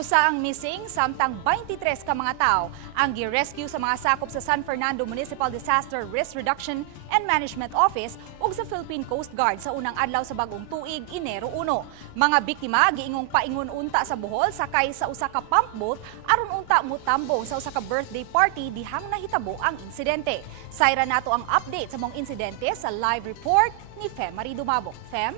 Usa ang missing samtang 23 ka mga tao ang gi-rescue sa mga sakop sa San Fernando Municipal Disaster Risk Reduction and Management Office ug sa Philippine Coast Guard sa unang adlaw sa bagong tuig, Enero 1. Mga biktima giingong paingon unta sa Bohol sakay sa usa ka pump boat aron unta motambong sa usa ka birthday party dihang nahitabo ang insidente. Sayra nato ang update sa mong insidente sa live report ni Fem Marie Dumabok. Fem?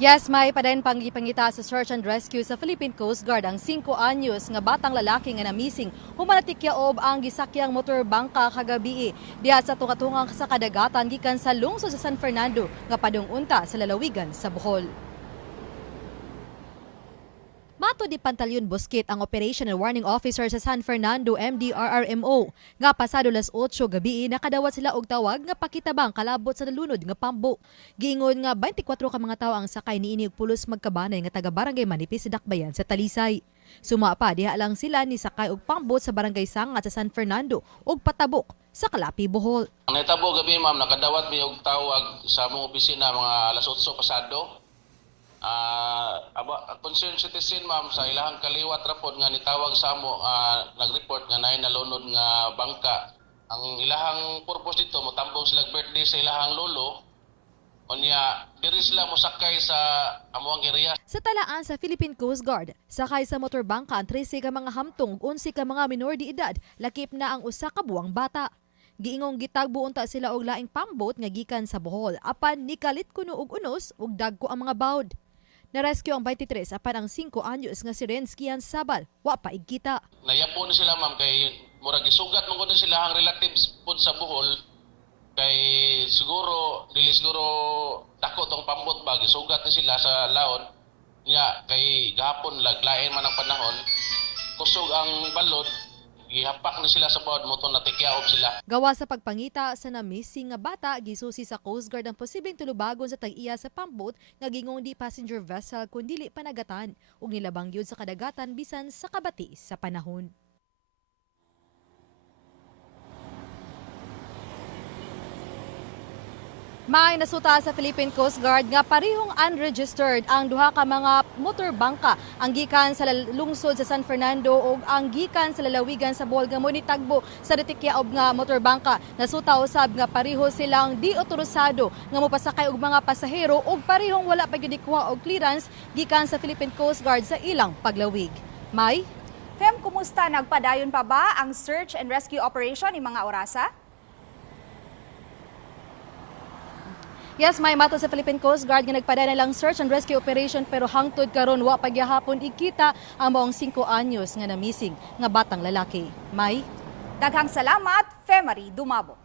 Yes, may padayon pangipangita sa search and rescue sa Philippine Coast Guard ang 5 anyos nga batang lalaki nga namising humanatikyaob ang gisakyang motor bangka kagabi diha sa tungatungang sa kadagatan gikan sa lungsod sa San Fernando nga padung-unta sa lalawigan sa Bohol. Mato di Pantalyon Bosquet ang Operation and Warning Officer sa San Fernando MDRRMO nga pasado las 8 gabi nakadawat sila og tawag nga pakitabang kalabot sa nalunod nga pambo. Giingon nga 24 ka mga tawo ang sakay niini og pulos magkabanay nga taga Barangay Manipis sa Dakbayan sa Talisay. Suma pa diha lang sila ni sakay og pambot sa Barangay Sangat sa San Fernando ug patabok sa Kalapi, Bohol. Ang nahitabo gabi ma'am nakadawat mi og tawag sa among opisina mga alas 8 pasado. Concerned citizen ma'am sa ilahang kaliwat rapod nga nitawag sa amo nag-report nga naay nalunod nga bangka. Ang ilahang purpose dito motambong sila birthday sa ilahang lolo. Unya diri sila mosakay sa amuang area. Sa talaan sa Philippine Coast Guard, sakay sa motor bangka ang 13 ka mga hamtong ug 11 ka mga minor de edad, lakip na ang usa ka buwang bata. Giingong gitagbo unta sila og laing pambot nga gikan sa Bohol apan nikalit kuno og unos ug dagko ang mga bawd. Na-rescue ang 23 apan ang 5 anyos nga si Renskian Sabal wa pa igkita. Nayapo na sila ma'am kay murag gisugat man gud sila ang relatives pud sa Bohol kay dili siguro dako tong pambot ba gisugat na sila sa laod nya kay gahapon laglain man ang panahon kusog ang balod gihapak na sila sa bawod moton natikyaob sila. Gawa sa pagpangita sa na-missing nga bata, gisusi sa Coast Guard ang posibleng tulubagon sa tag-iya sa pambot nga gingong di passenger vessel kun dili panagatan ug nilabang gyud sa kadagatan bisan sa kabati sa panahon. May nasuta sa Philippine Coast Guard nga parihong unregistered ang duha ka mga motor bangka ang gikan sa lungsod sa San Fernando ug ang gikan sa lalawigan sa Bohol nga mo nitagbo sa ditikyaob nga motor bangka. Nasuta usab nga pareho silang di otorisado nga mopasakay og mga pasahero ug parihong wala pa gyud gikuha og clearance gikan sa Philippine Coast Guard sa ilang paglawig. May Fem, kumusta? Nagpadayon pa ba ang search and rescue operation ni mga orasa? Yes, may mato sa Philippine Coast Guard nga nagpadala lang search and rescue operation pero hangtod karon wa pagyahapon ikita ang maong 5 anyos nga na missing nga batang lalaki. May Daghang salamat, Fem Marie Dumabok.